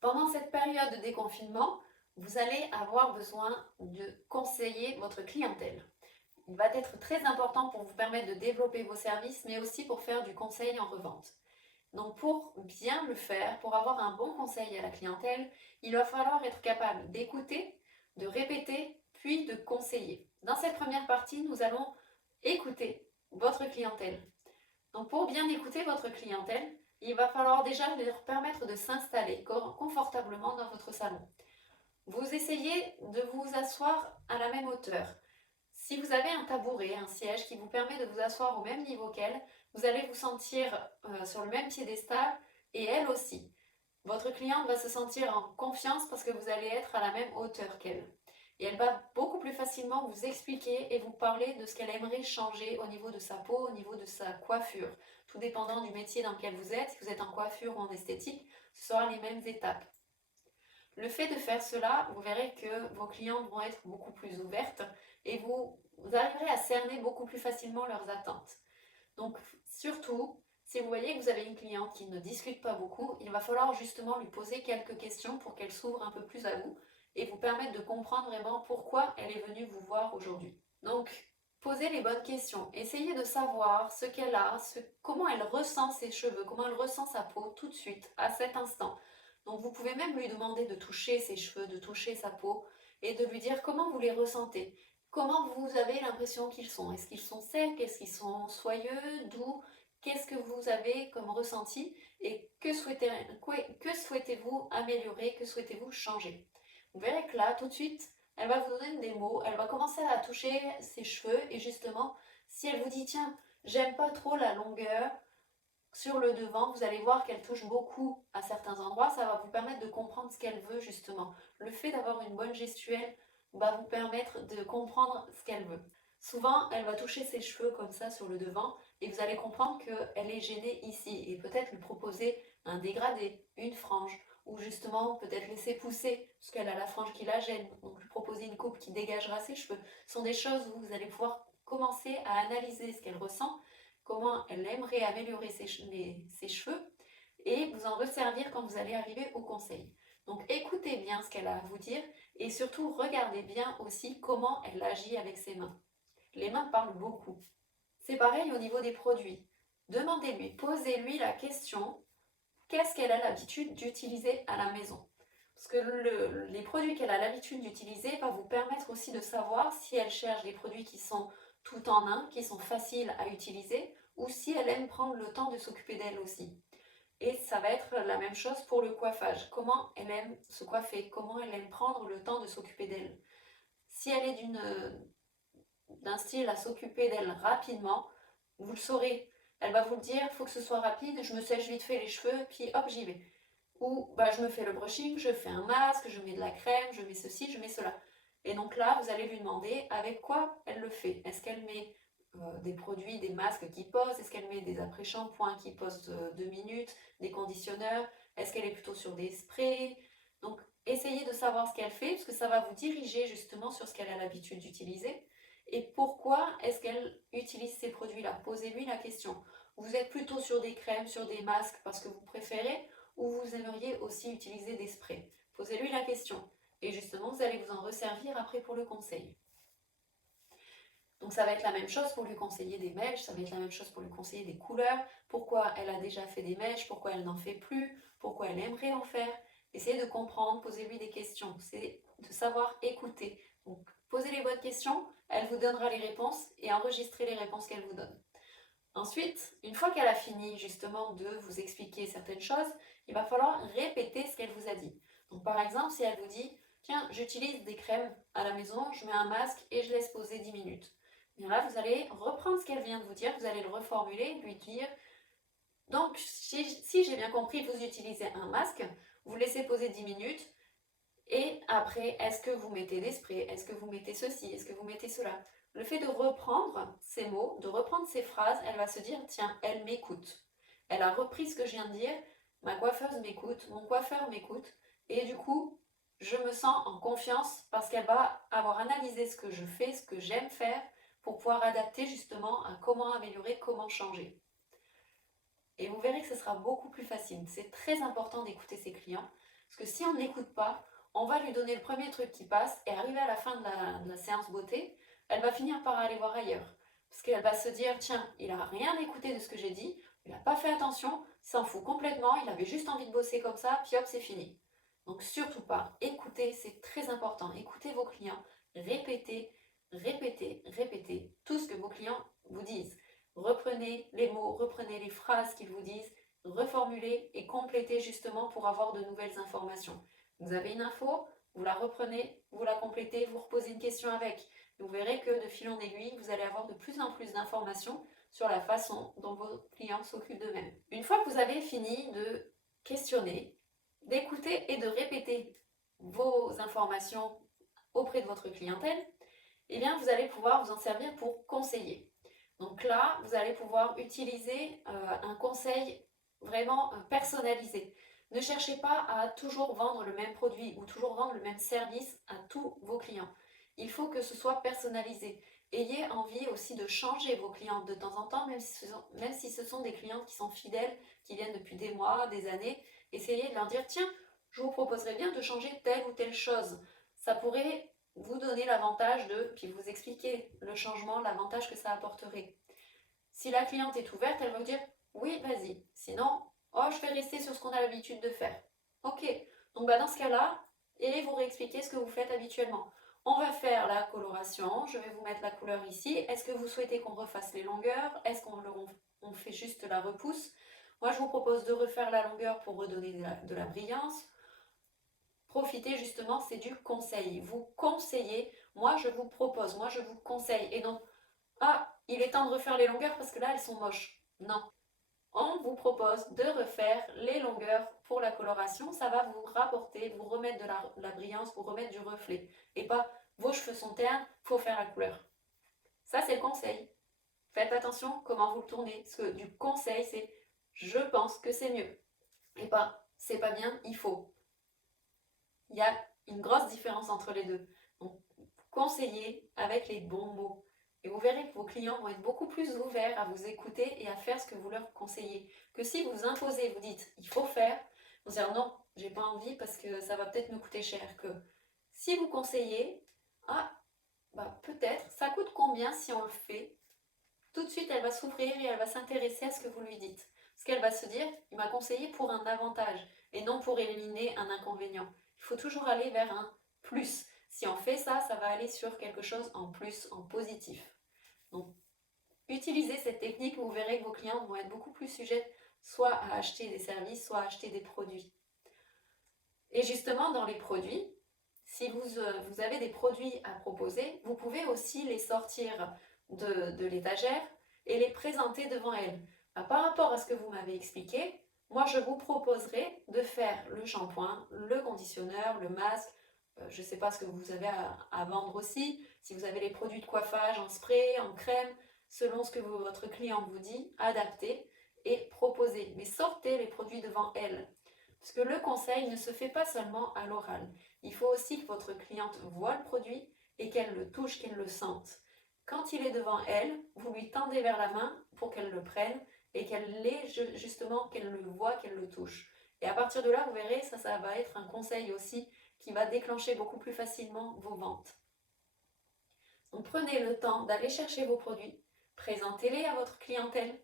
Pendant cette période de déconfinement, vous allez avoir besoin de conseiller votre clientèle. Il va être très important pour vous permettre de développer vos services, mais aussi pour faire du conseil en revente. Donc pour bien le faire, pour avoir un bon conseil à la clientèle, il va falloir être capable d'écouter, de répéter, puis de conseiller. Dans cette première partie, nous allons écouter votre clientèle. Donc pour bien écouter votre clientèle, il va falloir déjà leur permettre de s'installer confortablement dans votre salon. Vous essayez de vous asseoir à la même hauteur. Si vous avez un tabouret, un siège qui vous permet de vous asseoir au même niveau qu'elle, vous allez vous sentir sur le même piédestal et elle aussi. Votre cliente va se sentir en confiance parce que vous allez être à la même hauteur qu'elle. Et elle va beaucoup plus facilement vous expliquer et vous parler de ce qu'elle aimerait changer au niveau de sa peau, au niveau de sa coiffure. Tout dépendant du métier dans lequel vous êtes, si vous êtes en coiffure ou en esthétique, ce sera les mêmes étapes. Le fait de faire cela, vous verrez que vos clientes vont être beaucoup plus ouvertes et vous arriverez à cerner beaucoup plus facilement leurs attentes. Donc surtout, si vous voyez que vous avez une cliente qui ne discute pas beaucoup, il va falloir justement lui poser quelques questions pour qu'elle s'ouvre un peu plus à vous et vous permettre de comprendre vraiment pourquoi elle est venue vous voir aujourd'hui. Donc, posez les bonnes questions. Essayez de savoir ce qu'elle a, comment elle ressent ses cheveux, comment elle ressent sa peau tout de suite, à cet instant. Donc, vous pouvez même lui demander de toucher ses cheveux, de toucher sa peau et de lui dire comment vous les ressentez. Comment vous avez l'impression qu'ils sont? Est-ce qu'ils sont secs? Est-ce qu'ils sont soyeux, doux? Qu'est-ce que vous avez comme ressenti? Et que souhaitez-vous améliorer? Que souhaitez-vous changer? Vous verrez que là, tout de suite, elle va vous donner des mots, elle va commencer à toucher ses cheveux et justement, si elle vous dit, tiens, j'aime pas trop la longueur sur le devant, vous allez voir qu'elle touche beaucoup à certains endroits, ça va vous permettre de comprendre ce qu'elle veut justement. Le fait d'avoir une bonne gestuelle va vous permettre de comprendre ce qu'elle veut. Souvent, elle va toucher ses cheveux comme ça sur le devant et vous allez comprendre qu'elle est gênée ici et peut-être lui proposer un dégradé, une frange ou justement peut-être laisser pousser parce qu'elle a la frange qui la gêne, donc lui proposer une coupe qui dégagera ses cheveux. Ce sont des choses où vous allez pouvoir commencer à analyser ce qu'elle ressent, comment elle aimerait améliorer ses cheveux et vous en resservir quand vous allez arriver au conseil. Donc écoutez bien ce qu'elle a à vous dire et surtout regardez bien aussi comment elle agit avec ses mains. Les mains parlent beaucoup. C'est pareil au niveau des produits. Demandez-lui, posez-lui la question, qu'est-ce qu'elle a l'habitude d'utiliser à la maison? Parce que les produits qu'elle a l'habitude d'utiliser va vous permettre aussi de savoir si elle cherche des produits qui sont tout en un, qui sont faciles à utiliser, ou si elle aime prendre le temps de s'occuper d'elle aussi. Et ça va être la même chose pour le coiffage. Comment elle aime se coiffer, comment elle aime prendre le temps de s'occuper d'elle. Si elle est d'un style à s'occuper d'elle rapidement, vous le saurez. Elle va vous le dire, il faut que ce soit rapide, je me sèche vite fait les cheveux, puis hop, j'y vais. Ou bah, je me fais le brushing, je fais un masque, je mets de la crème, je mets ceci, je mets cela. Et donc là, vous allez lui demander avec quoi elle le fait. Est-ce qu'elle met des produits, des masques qui posent? Est-ce qu'elle met des après-shampoings qui posent 2 minutes? Des conditionneurs? Est-ce qu'elle est plutôt sur des sprays? Donc essayez de savoir ce qu'elle fait, parce que ça va vous diriger justement sur ce qu'elle a l'habitude d'utiliser. Et pourquoi est-ce qu'elle utilise ces produits-là? Posez-lui la question. Vous êtes plutôt sur des crèmes, sur des masques parce que vous préférez, ou vous aimeriez aussi utiliser des sprays? Posez-lui la question. Et justement, vous allez vous en resservir après pour le conseil. Donc ça va être la même chose pour lui conseiller des mèches, ça va être la même chose pour lui conseiller des couleurs, pourquoi elle a déjà fait des mèches, pourquoi elle n'en fait plus, pourquoi elle aimerait en faire. Essayez de comprendre, posez-lui des questions, c'est de savoir écouter. Donc posez les bonnes questions, elle vous donnera les réponses et enregistrez les réponses qu'elle vous donne. Ensuite, une fois qu'elle a fini justement de vous expliquer certaines choses, il va falloir répéter ce qu'elle vous a dit. Donc par exemple, si elle vous dit, tiens, j'utilise des crèmes à la maison, je mets un masque et je laisse poser 10 minutes. Bien là, vous allez reprendre ce qu'elle vient de vous dire, vous allez le reformuler, lui dire, donc si j'ai bien compris, vous utilisez un masque, vous laissez poser 10 minutes, et après, est-ce que vous mettez des sprays? Est-ce que vous mettez ceci? Est-ce que vous mettez cela? Le fait de reprendre ces mots, de reprendre ces phrases, elle va se dire, tiens, elle m'écoute. Elle a repris ce que je viens de dire, ma coiffeuse m'écoute, mon coiffeur m'écoute, et du coup, je me sens en confiance parce qu'elle va avoir analysé ce que je fais, ce que j'aime faire, pour pouvoir adapter justement à comment améliorer, comment changer. Et vous verrez que ce sera beaucoup plus facile. C'est très important d'écouter ses clients, parce que si on ne l'écoute pas, on va lui donner le premier truc qui passe et arrivé à la fin de la séance beauté, elle va finir par aller voir ailleurs. Parce qu'elle va se dire, tiens, il n'a rien écouté de ce que j'ai dit, il n'a pas fait attention, il s'en fout complètement, il avait juste envie de bosser comme ça, puis hop, c'est fini. Donc surtout pas, écoutez, c'est très important. Écoutez vos clients, répétez, répétez, répétez tout ce que vos clients vous disent. Reprenez les mots, reprenez les phrases qu'ils vous disent, reformulez et complétez justement pour avoir de nouvelles informations. Vous avez une info, vous la reprenez, vous la complétez, vous reposez une question avec. Vous verrez que de fil en aiguille, vous allez avoir de plus en plus d'informations sur la façon dont vos clients s'occupent d'eux-mêmes. Une fois que vous avez fini de questionner, d'écouter et de répéter vos informations auprès de votre clientèle, eh bien vous allez pouvoir vous en servir pour conseiller. Donc là, vous allez pouvoir utiliser un conseil vraiment personnalisé. Ne cherchez pas à toujours vendre le même produit ou toujours vendre le même service à tous vos clients. Il faut que ce soit personnalisé. Ayez envie aussi de changer vos clientes de temps en temps, même si ce sont des clientes qui sont fidèles, qui viennent depuis des mois, des années. Essayez de leur dire, tiens, je vous proposerais bien de changer telle ou telle chose. Ça pourrait vous donner l'avantage puis vous expliquer le changement, l'avantage que ça apporterait. Si la cliente est ouverte, elle va vous dire, oui, vas-y. Sinon, oh, je vais rester sur ce qu'on a l'habitude de faire. Ok, donc dans ce cas-là, et vous réexpliquer ce que vous faites habituellement. On va faire la coloration, je vais vous mettre la couleur ici. Est-ce que vous souhaitez qu'on refasse les longueurs? Est-ce qu'on fait juste la repousse? Moi, je vous propose de refaire la longueur pour redonner de la brillance. Profitez justement, c'est du conseil. Vous conseillez, moi je vous propose, moi je vous conseille. Et non, ah, il est temps de refaire les longueurs parce que là elles sont moches. Non, on vous propose de refaire les longueurs pour la coloration. Ça va vous rapporter, vous remettre de la brillance, vous remettre du reflet. Et pas, vos cheveux sont ternes, faut faire la couleur. Ça c'est le conseil. Faites attention comment vous le tournez. Parce que du conseil, c'est je pense que c'est mieux. Et pas, c'est pas bien, il faut. Il y a une grosse différence entre les deux. Donc, conseillez avec les bons mots. Et vous verrez que vos clients vont être beaucoup plus ouverts à vous écouter et à faire ce que vous leur conseillez. Que si vous imposez, vous dites il faut faire, vous dire non, j'ai pas envie parce que ça va peut-être me coûter cher. Que si vous conseillez, ah, peut-être, ça coûte combien si on le fait? Tout de suite, elle va s'ouvrir et elle va s'intéresser à ce que vous lui dites. Parce qu'elle va se dire, il m'a conseillé pour un avantage et non pour éliminer un inconvénient. Il faut toujours aller vers un plus. Si on fait ça, ça va aller sur quelque chose en plus, en positif. Donc, utilisez cette technique, vous verrez que vos clients vont être beaucoup plus sujets soit à acheter des services, soit à acheter des produits. Et justement, dans les produits, si vous avez des produits à proposer, vous pouvez aussi les sortir de l'étagère et les présenter devant elle. Par rapport à ce que vous m'avez expliqué, moi je vous proposerai de faire le shampoing, le conditionneur, le masque, je ne sais pas ce que vous avez à vendre aussi, si vous avez les produits de coiffage en spray, en crème, selon ce que votre client vous dit, adaptez et proposez. Mais sortez les produits devant elle. Parce que le conseil ne se fait pas seulement à l'oral. Il faut aussi que votre cliente voie le produit et qu'elle le touche, qu'elle le sente. Quand il est devant elle, vous lui tendez vers la main pour qu'elle le prenne et justement qu'elle le voie, qu'elle le touche. Et à partir de là, vous verrez, ça va être un conseil aussi qui va déclencher beaucoup plus facilement vos ventes. Donc prenez le temps d'aller chercher vos produits, présentez-les à votre clientèle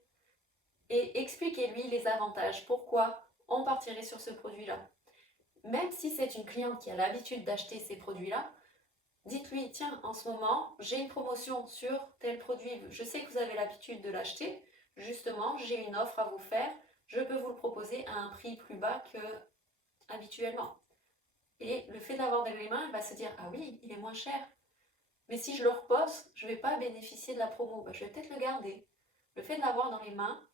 et expliquez-lui les avantages. Pourquoi on partirait sur ce produit-là? Même si c'est une cliente qui a l'habitude d'acheter ces produits-là, dites-lui, tiens, en ce moment, j'ai une promotion sur tel produit. Je sais que vous avez l'habitude de l'acheter. Justement, j'ai une offre à vous faire. Je peux vous le proposer à un prix plus bas que habituellement. Et le fait d'avoir dans les mains, elle va se dire, ah oui, il est moins cher. Mais si je le repose, je ne vais pas bénéficier de la promo. Je vais peut-être le garder. Le fait de l'avoir dans les mains,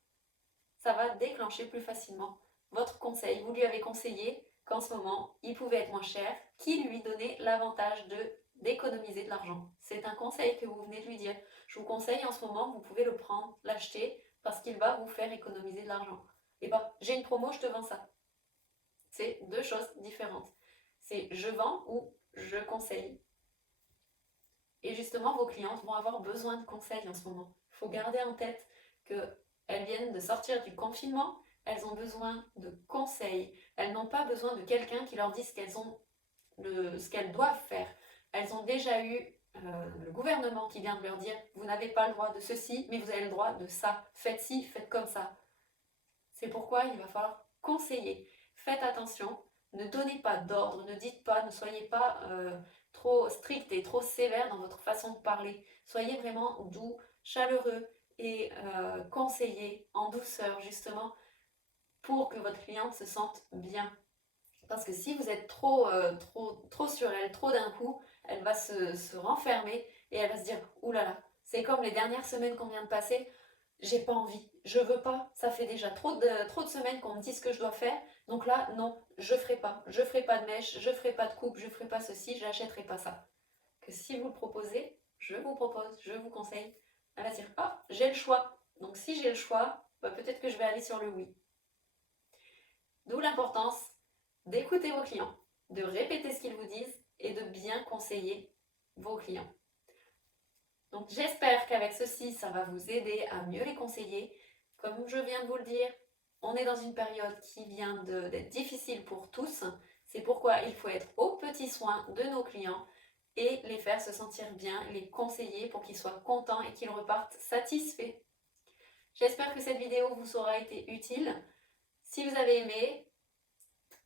ça va déclencher plus facilement votre conseil. Vous lui avez conseillé qu'en ce moment, il pouvait être moins cher, qui lui donnait l'avantage d'économiser de l'argent. C'est un conseil que vous venez de lui dire. Je vous conseille en ce moment, vous pouvez le prendre, l'acheter, parce qu'il va vous faire économiser de l'argent. Et j'ai une promo, je te vends ça. C'est deux choses différentes. C'est je vends ou je conseille. Et justement, vos clientes vont avoir besoin de conseils en ce moment. Il faut garder en tête qu'elles viennent de sortir du confinement, elles ont besoin de conseils, Elles n'ont pas besoin de quelqu'un qui leur dise ce qu'elles doivent faire. Elles ont déjà eu le gouvernement qui vient de leur dire vous n'avez pas le droit de ceci, mais vous avez le droit de ça. Faites ci, faites comme ça. C'est pourquoi il va falloir conseiller. Faites attention, ne donnez pas d'ordre, ne dites pas, ne soyez pas trop strict et trop sévère dans votre façon de parler. Soyez vraiment doux, chaleureux et conseillez en douceur justement pour que votre cliente se sente bien. Parce que si vous êtes trop sur elle, trop d'un coup, elle va se renfermer et elle va se dire ouh là là, c'est comme les dernières semaines qu'on vient de passer, j'ai pas envie, je veux pas, ça fait déjà trop de semaines qu'on me dit ce que je dois faire, donc là, non, je ferai pas de mèche, je ferai pas de coupe, je ferai pas ceci, je n'achèterai pas ça. Que si vous le proposez, je vous propose, je vous conseille, elle va se dire ah, j'ai le choix, donc si j'ai le choix, bah, peut-être que je vais aller sur le oui. D'où l'importance d'écouter vos clients, de répéter ce qu'ils vous disent et de bien conseiller vos clients. Donc j'espère qu'avec ceci, ça va vous aider à mieux les conseiller. Comme je viens de vous le dire, on est dans une période qui vient d'être difficile pour tous. C'est pourquoi il faut être aux petits soins de nos clients et les faire se sentir bien, les conseiller pour qu'ils soient contents et qu'ils repartent satisfaits. J'espère que cette vidéo vous aura été utile. Si vous avez aimé,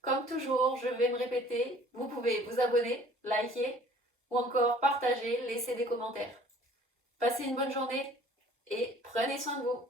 comme toujours, je vais me répéter, vous pouvez vous abonner, liker ou encore partager, laisser des commentaires. Passez une bonne journée et prenez soin de vous.